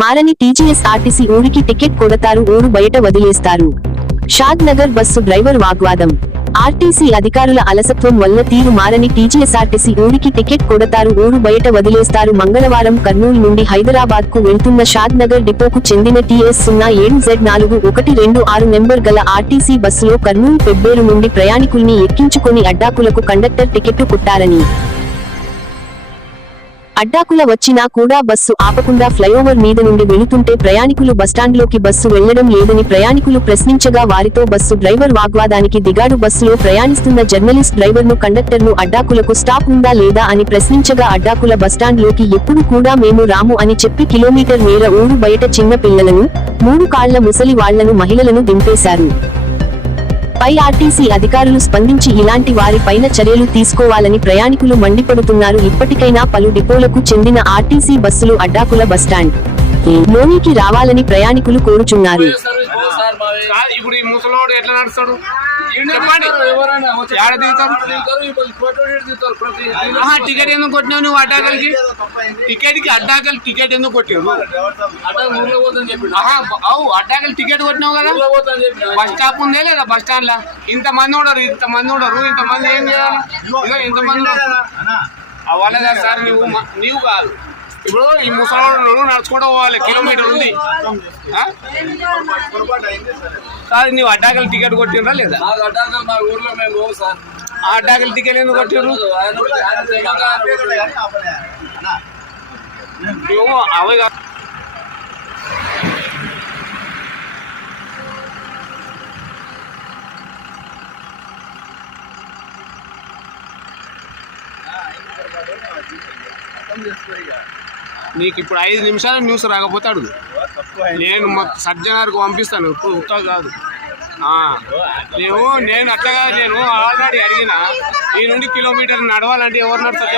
మారని TGS RTC ఊరికి ticket కొడతారు ఊరు బయట వదిలేస్తారు. షాద్ నగర్ బస్సు డ్రైవర్ వాగ్వాదం. ఆర్టీసీ అధికారుల అలసత్వం వల్ల తీరు మారని టీజీఎస్ఆర్టీసీ ఊరికి టికెట్ కొడతారు ఊరు బయట వదిలేస్తారు. మంగళవారం కర్నూలు నుండి హైదరాబాద్కు వెళ్తున్న షాద్ నగర్ డిపోకు చెందిన టీఎస్ సున్నా ఏడు జెడ్ నాలుగు ఒకటి రెండు ఆరు నెంబర్ గల ఆర్టీసీ బస్సులో కర్నూలు పెబ్బేరు నుండి ప్రయాణికుల్ని ఎక్కించుకొని అడ్డాకులకు కండక్టర్ టికెట్టు కుట్టారని అడ్డాకుల వచ్చినా కూడా బస్సు ఆపకుండా ఫ్లైఓవర్ మీద నుండి వెళుతుంటే ప్రయాణికులు బస్టాండ్లోకి బస్సు వెళ్ళడం లేదని ప్రయాణికులు ప్రశ్నించగా వారితో బస్సు డ్రైవర్ వాగ్వాదానికి దిగాడు. బస్సులో ప్రయాణిస్తున్న జర్నలిస్ట్ డ్రైవర్ను కండక్టర్ను అడ్డాకులకు స్టాప్ ఉందా లేదా అని ప్రశ్నించగా అడ్డాకుల బస్టాండ్లోకి ఎప్పుడు కూడా మేము రాము అని చెప్పి కిలోమీటర్ మేర ఊరు బయట చిన్న పిల్లలను మూడు కాళ్ళ ముసలి వాళ్ళను మహిళలను దింపేశారు. పై ఆర్టీసీ అధికారులు స్పందించి ఇలాంటి వారి పైన చర్యలు తీసుకోవాలని ప్రయాణికులు మండిపడుతున్నారు. ఇప్పటికైనా పలు డిపోలకు చెందిన ఆర్టీసీ బస్సులు అడ్డాకుల బస్టాండ్ లోనికి రావాలని ప్రయాణికులు కోరుచున్నారు. ముసలోడు ఎట్లా నడుస్తాడు? చెప్పండి. ఏడ దిగుతారు? ఆహా, టికెట్ ఎందుకు కొట్టినావు నువ్వు అడ్డాకలికి టికెట్కి అడ్డాకలి టికెట్ ఎందుకు కొట్టావు అవు అడ్డాకలి టికెట్ కొట్టినావు కదా? బస్ స్టాప్ ఉందే లేదా బస్ స్టాండ్ లా ఇంత మంది ఉండరు ఇంత మంది ఉండరు ఇంత మంది ఏం చేయాలి? ఇదిగో ఇంత మంది ఉండరు. అవ్వాలి కదా సార్ నువ్వు నీవు కాదు. ఇప్పుడు ఈ ముసలోడు నడుచుకుంటూ పోవాలి కిలోమీటర్ ఉంది? సార్ నువ్వు అడ్డాకలి టికెట్ కొట్టినరా లేదా? అడ్డాకలు మా ఊర్లో మేము పోము సార్. ఆ అడ్డాకలి టికెట్ ఎందుకు కొట్టిరు అవి కాదు. నీకు ఇప్పుడు ఐదు నిమిషాలు న్యూస్ రాకపోతే అడుగు. నేను మొత్తం సజ్జనార్కు పంపిస్తాను ఇప్పుడు ఉత్తా కాదు. ఆ, నేను నేను అట్లా నేను ఆల్రెడీ అడిగిన. ఈ నుండి కిలోమీటర్ నడవాలంటే ఎవరు నడుస్తారు?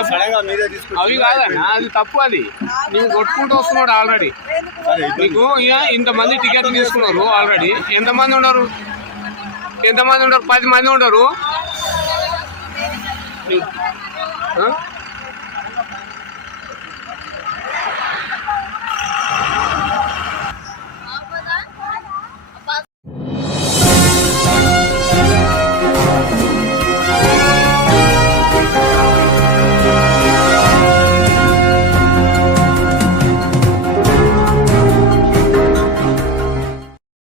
అవి కాదన్న అది తప్పు అది. నువ్వు కొట్టుకుంటూ వస్తున్నాడు ఆల్రెడీ. నీకు ఇక ఇంతమంది టికెట్ తీసుకున్నారు ఆల్రెడీ. ఎంతమంది ఉన్నారు? ఎంతమంది ఉండరు పది మంది ఉండరు?